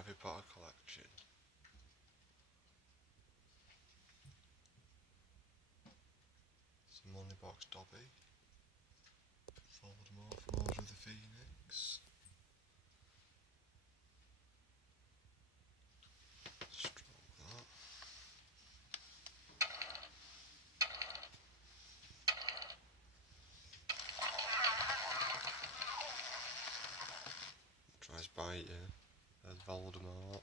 Harry Potter collection. Some Moneybox Dobby. Voldemort from Order of the Phoenix. Stroke that. Tries bite you. There's Voldemort.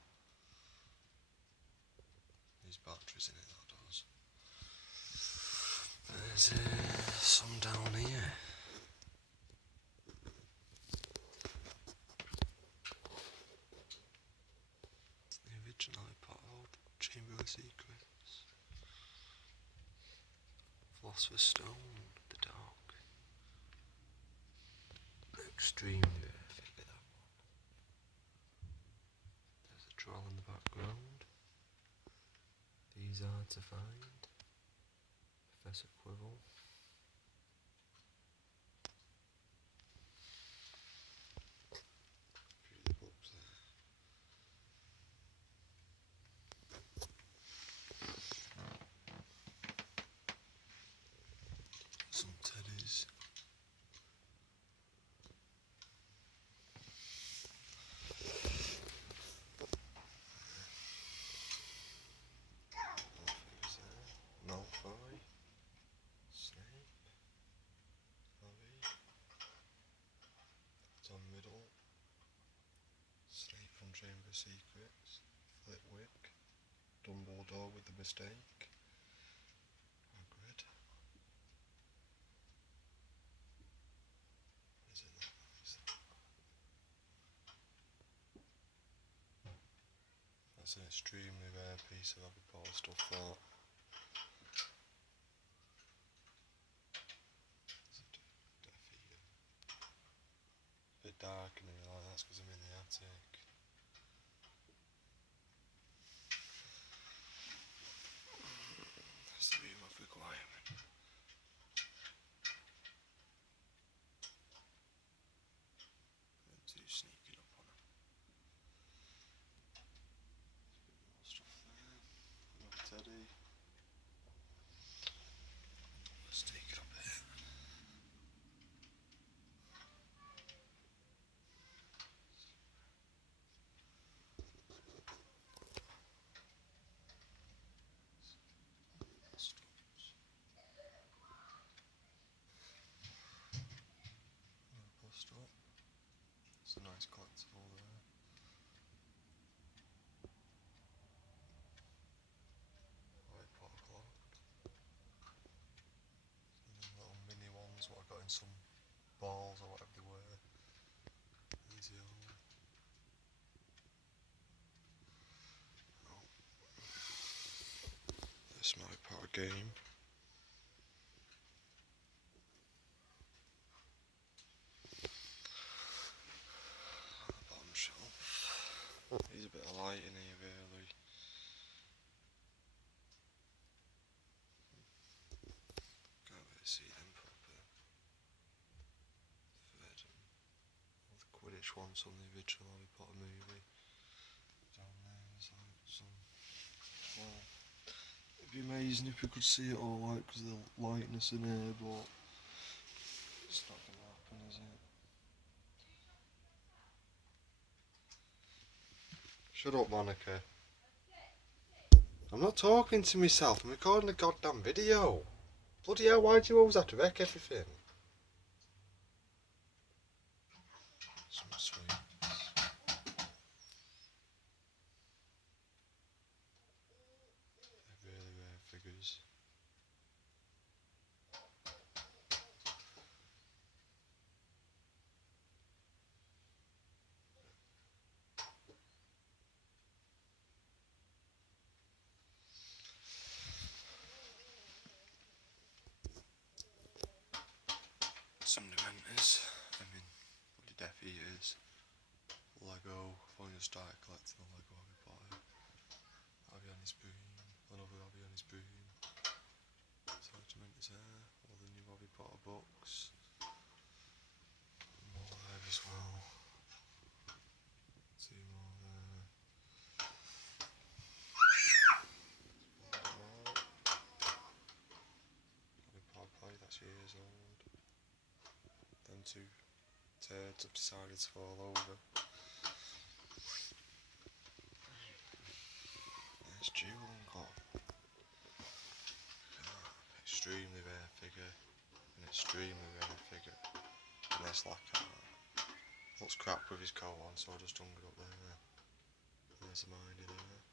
There's batteries in it, that does. There's some down here. It's the original Harry Potter Chamber of Secrets. Philosopher's Stone, the Dark. Extremely rare figure, that one. There's a troll in the background. These are to find. Professor Quirrell. Through the books there. Some teddies. Malfoy, Snape, Harry, Tom Riddle, Snape from Chamber of Secrets, Flitwick, Dumbledore with the mistake, Hagrid. Isn't that nice? That's an extremely rare piece of Harry Potter stuff, that. Bit dark in here, like that's because I'm in the attic. That's the room of requirement. And two sneaking up on him. There's a bit more stuff there. Another teddy. Let's take it up here. Stop. It's a nice collectible there. Harry Potter clocked. And then little mini ones, what I got in some balls or whatever they were. There's the old. Oh. This Harry Potter game. He's a bit of light in here, really. Can't really see them proper. Fred and all the Quidditch ones from the original Harry Potter movie. Down there, there's like some. Well, it'd be amazing if we could see it all, like, because of the lightness in here, but it's not going to happen, is it? Shut up, Monica. I'm not talking to myself, I'm recording a goddamn video. Bloody hell, why do you always have to wreck everything? Some sweets. They're really rare figures. Some Dementors, I mean, bloody Death Eaters, Lego, if I just started collecting the Lego Harry Potter, Harry on his broom, another Harry on his broom, so Dementors there, all the new Harry Potter books, more there as well, two more there, two turds have decided to fall over. There's Julian Clock. Extremely rare figure. An extremely rare figure. And this Lacquette. Looks crap with his coat on, so I just hung it up there. There's a Mindy there.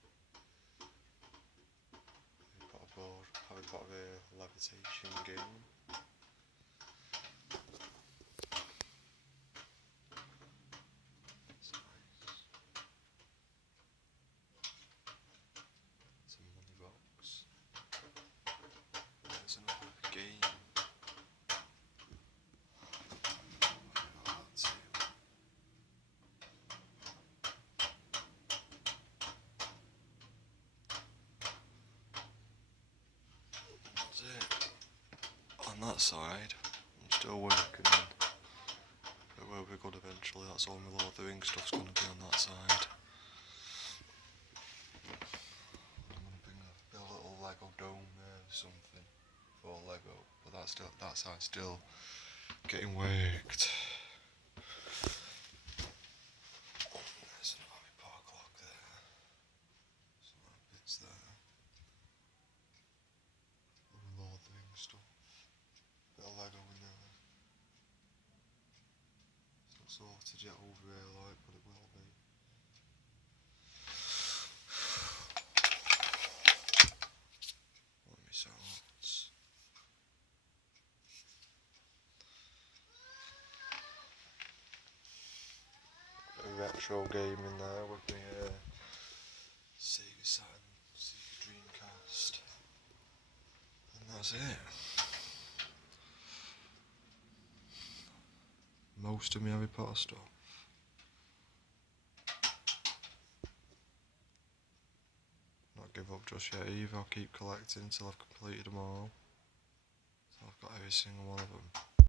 Harry Potter levitation game. That's nice. It's a money box. There's another game. That's it. On that side, I'm still working on. It will be good eventually. That's all my Lord of the Rings stuff's going to be on that side. I'm going to build a little Lego dome there or something for Lego, but that side's still getting worked. There's an Harry Potter clock there. Some other bits there. Lord of the Rings stuff. Bit of Lego in there. It's not sorted yet over here, like, but it will be. Let me sorts. Bit of retro game in there with me Sega Saturn, Sega Dreamcast. And that's it. Most of my Harry Potter stuff. Not give up just yet either. I'll keep collecting until I've completed them all. So I've got every single one of them.